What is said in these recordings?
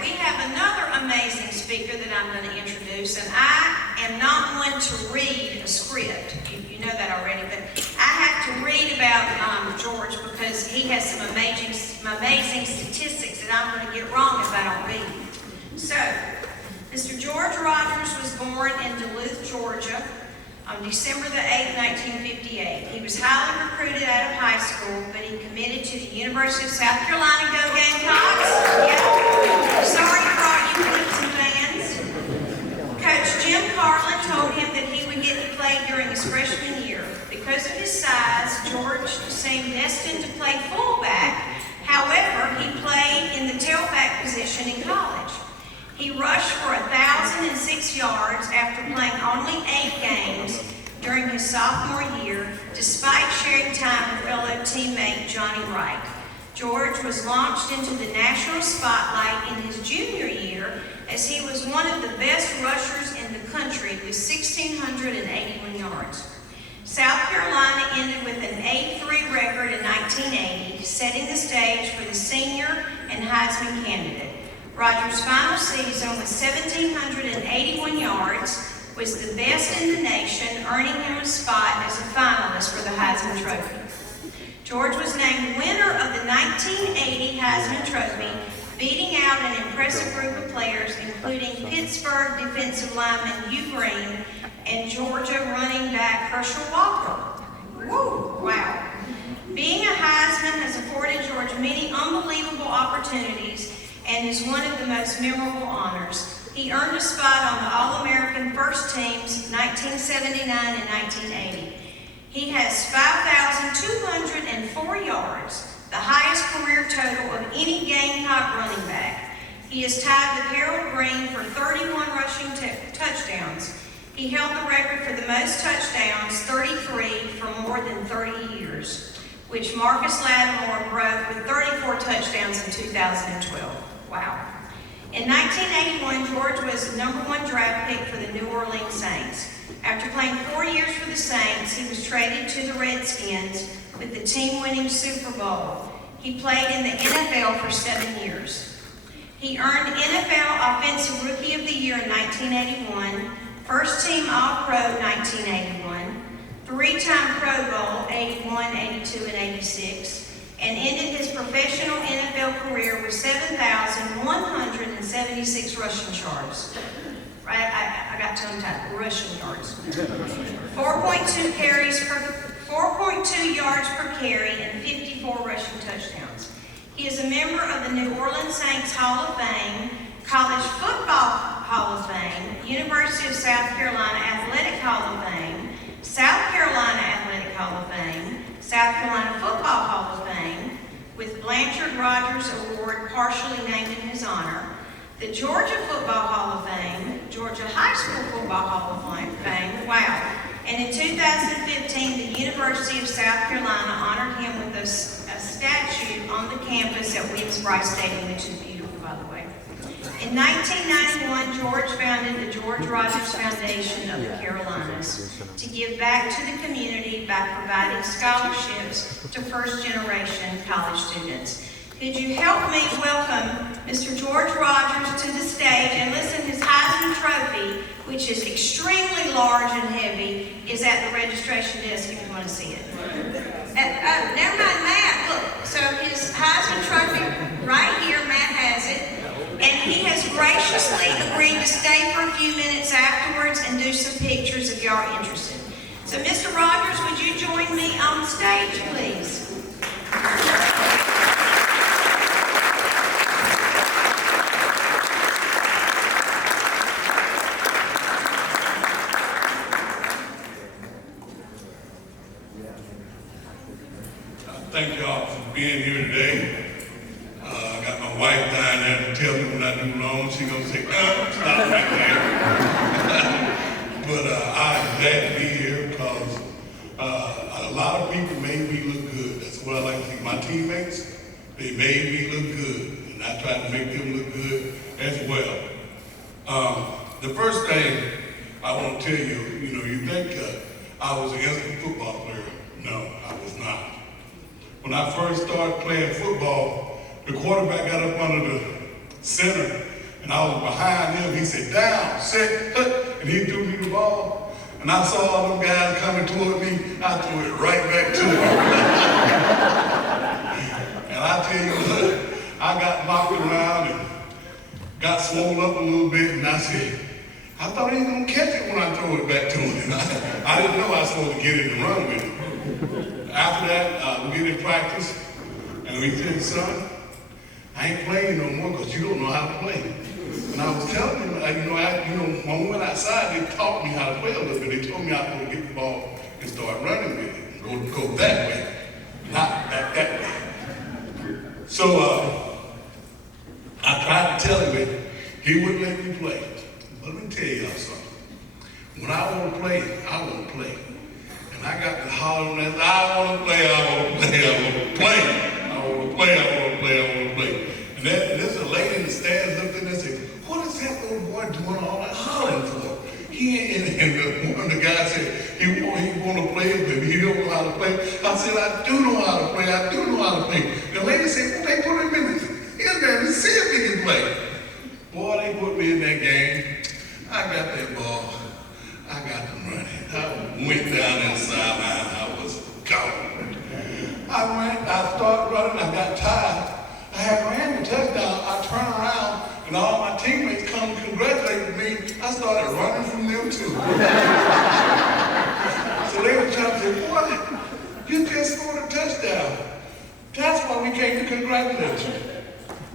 we have another amazing speaker that I'm going to introduce, and I am not one to read a script. You know that already, but I have to read about George because he has some amazing statistics that I'm going to get wrong if I don't read. So, Mr. George Rodgers was born in Duluth, Georgia, on December the 8th, 1958. He was highly recruited out of high school, but he committed to the University of South Carolina. Go Gamecocks! Yeah. Sorry for all you Clemson fans. Coach Jim Carlin told him that he would get to play during his freshman year. Because of his size, George seemed destined to play fullback. However, he played in the tailback position in college. He rushed for 1,006 yards after playing only 8 games during his sophomore year, despite sharing time with fellow teammate Johnny Wright. George was launched into the national spotlight in his junior year as he was one of the best rushers in the country with 1,681 yards. South Carolina ended with an 8-3 record in 1980, setting the stage for the senior and Heisman candidate. Rodgers' final season with 1,781 yards was the best in the nation, earning him a spot as a finalist for the Heisman Trophy. George was named winner of the 1980 Heisman Trophy, beating out an impressive group of players, including Pittsburgh defensive lineman Hugh Green and Georgia running back Herschel Walker. Woo! Wow. Being a Heisman has afforded George many unbelievable opportunities and is one of the most memorable honors. He earned a spot on the All-American First Teams 1979 and 1980. He has 5,204 yards, the highest career total of any Gamecock running back. He is tied with Harold Green for 31 rushing touchdowns. He held the record for the most touchdowns, 33, for more than 30 years, which Marcus Lattimore broke with 34 touchdowns in 2012. Wow. In 1981, George was the #1 draft pick for the New Orleans Saints. After playing 4 years for the Saints, he was traded to the Redskins with the team winning Super Bowl. He played in the NFL for 7 years. He earned NFL Offensive Rookie of the Year in 1981, First Team All-Pro 1981, 3-time Pro Bowl 81, 82, and 86, and ended his professional NFL career with 7,176 rushing yards. Right, I got tongue-tied. Rushing yards. 4.2 yards per carry, and 54 rushing touchdowns. He is a member of the New Orleans Saints Hall of Fame, College Football Hall of Fame, University of South Carolina Athletic Hall of Fame, South Carolina Athletic Hall of Fame, South Carolina Football Hall of Fame, with Blanchard Rodgers Award partially named in his honor, the Georgia Football Hall of Fame, Georgia High School Football Hall of Fame, wow, and in 2015, the University of South Carolina honored him with a statue on the campus at Williams-Brice Stadium, which is beautiful, by the way. In 1991, George founded the George Rodgers Foundation of the Carolinas to give back to the community by providing scholarships to first-generation college students. Could you help me welcome Mr. George Rodgers to the stage, and listen, his Heisman Trophy, which is extremely large and heavy, is at the registration desk if you want to see it. Never mind, Matt, look. So his Heisman Trophy right here, Matt has it. And he has graciously agreed to stay for a few minutes afterwards and do some pictures if y'all are interested. So Mr. Rodgers, would you join me on the stage, please? Thank y'all for being here today. I got my wife down there to tell me when I do wrong. She's going to say, stop right there. But I'm glad to be here because a lot of people made me look good. That's what I like to think. My teammates, they made me look good. And I try to make them look good as well. The first thing I want to tell you, you think I was against a football player. No, I was not. When I first started playing football, the quarterback got up under the center, and I was behind him. He said, down, set, hut, and he threw me the ball. And I saw all them guys coming toward me, I threw it right back to him. And I tell you what, I got knocked around and got swollen up a little bit, and I said, I thought he was gonna catch it when I throw it back to him. I didn't know I was supposed to get it and run with it. After that, we get in practice, and we said, son, I ain't playing no more because you don't know how to play. And I was telling him, when I went outside, they taught me how to play a little bit. They told me I was going to get the ball and start running with it, and go that way, not that way. So I tried to tell him that he wouldn't let me play. But let me tell y'all something. When I want to play, I want to play. And I got to holler on that, I want to play, I want to play, I want to play. I want to play, I want to play, I want to play. And there's a lady in the stands up there and said, what is that little boy doing all that hollering for? And one of the guys said, he want to play, but he don't know how to play. I said, I do know how to play, I do know how to play. The lady said, well, they put him in there to see if he can play. Boy, they put me in that game. I got that ball. I got them running. I went down that sideline. I was gone. I started running. I got tired. I had ran the touchdown. I turned around, and all my teammates come congratulating me. I started running from them too. So they were trying to say, boy, you just scored a touchdown. That's why we came to congratulate you.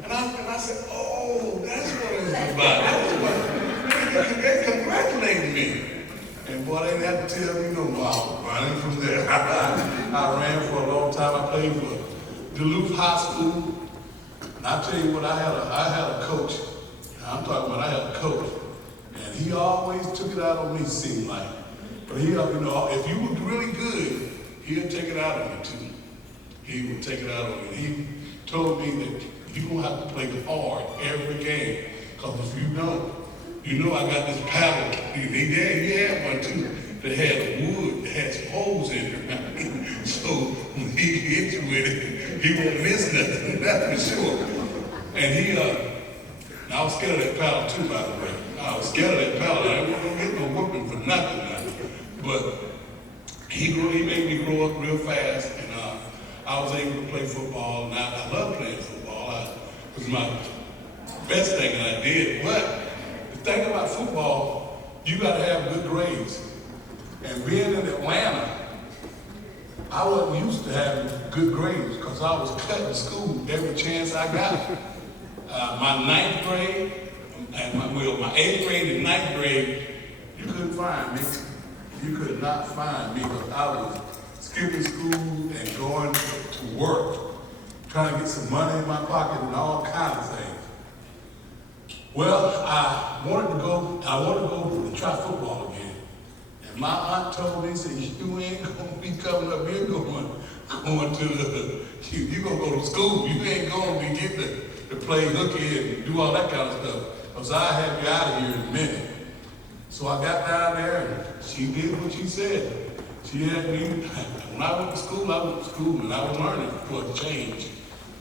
And I said, oh, that's what it was about. That's what they congratulated me. And boy, they didn't have to tell me no more. I was running from there. I ran for a long time. I played for Duluth High School. And I tell you what, I had a coach. I'm talking about I had a coach. And he always took it out on me, seemed like. But he, if you were really good, he'd take it out on me too. He would take it out on me. He told me that you're going to have to play hard every game. Because if you don't, I got this paddle. He had one too that had wood, that had some holes in it. So when he hit you with it, he won't miss nothing, that's for sure. And I was scared of that paddle too, by the way. I was scared of that paddle. I wasn't going to get no whooping for nothing. But he made me grow up real fast, and I was able to play football, and I love playing football. It was my best thing that I did. But the thing about football, you got to have good grades. And being in Atlanta, I wasn't used to having good grades because I was cutting school every chance I got. My 9th grade, and my 8th grade and 9th grade, you couldn't find me. You could not find me because I was skipping school and going to work, trying to get some money in my pocket and all kinds of things. Well, I wanted to go and try football again. And my aunt told me, said, you ain't gonna be coming up here you're gonna go to school. You ain't gonna be getting to play hooky and do all that kind of stuff. Because I have you out of here in a minute. So I got down there and she did what she said. She had me, when I went to school, and I was learning for a change.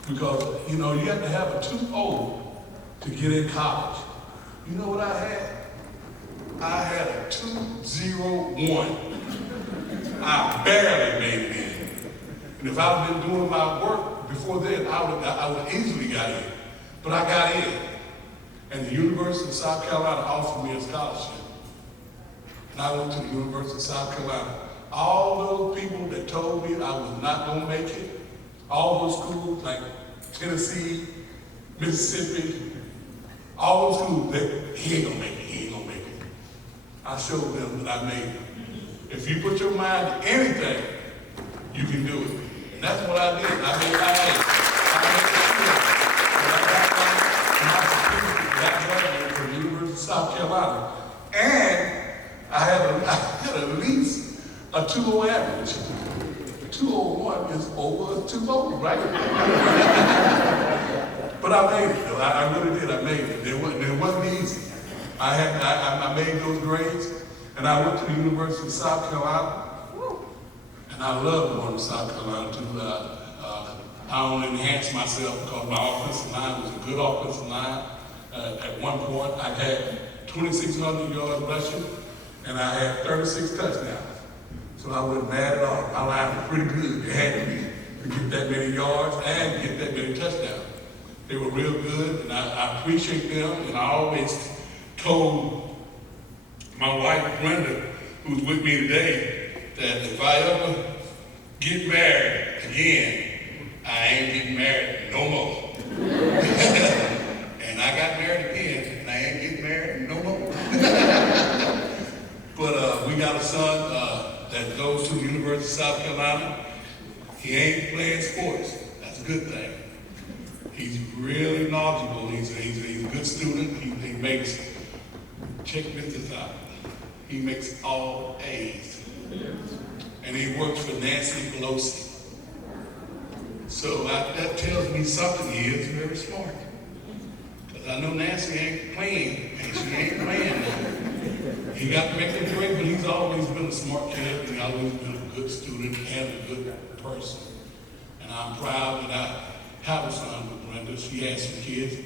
Because, you have to have a 2.0 to get in college. You know what I had? I had a 2.01. I barely made it in. And if I'd been doing my work before then, I would easily got in. But I got in. And the University of South Carolina offered me a scholarship. And I went to the University of South Carolina. All those people that told me I was not going to make it, all those schools like Tennessee, Mississippi, all those schools, he ain't going to make it, he ain't going to make it. I showed them that I made it. If you put your mind to anything, you can do it. And that's what I did. I made it. I graduated from the University of South Carolina. And I had at least a 2.0 average. 2.01 is over 2.0, right? But I made it, though. I really did. I made it. It wasn't easy. I made those grades, and I went to the University of South Carolina, and I loved going to South Carolina too. I only enhanced myself because my offensive line was a good offensive line. At one point, I had 2,600 yards rushing, and I had 36 touchdowns. So I wasn't mad at all. My line was pretty good. It had to be to get that many yards and get that many touchdowns. They were real good, and I appreciate them. And I always told my wife, Brenda, who's with me today, that if I ever get married again, I ain't getting married no more. And I got married again, and I ain't getting married no more. But we got a son that goes to the University of South Carolina. He ain't playing sports. That's a good thing. He's really knowledgeable. He's a good student. He makes, check this out, he makes all A's. And he works for Nancy Pelosi. So that tells me something. He is very smart. Because I know Nancy ain't playing, and she ain't playing now. He got to make them great, but he's always been a smart kid, and he's always been a good student and a good person. And I'm proud that I have a son with Brenda. She has some kids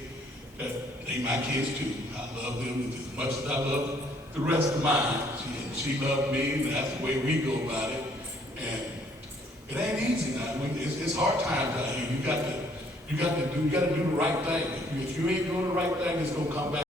that they my kids too. I love them as much as I love the rest of mine. She loved me, and that's the way we go about it. And it ain't easy now. It's hard times out here. You got to do the right thing. If you ain't doing the right thing, it's gonna come back.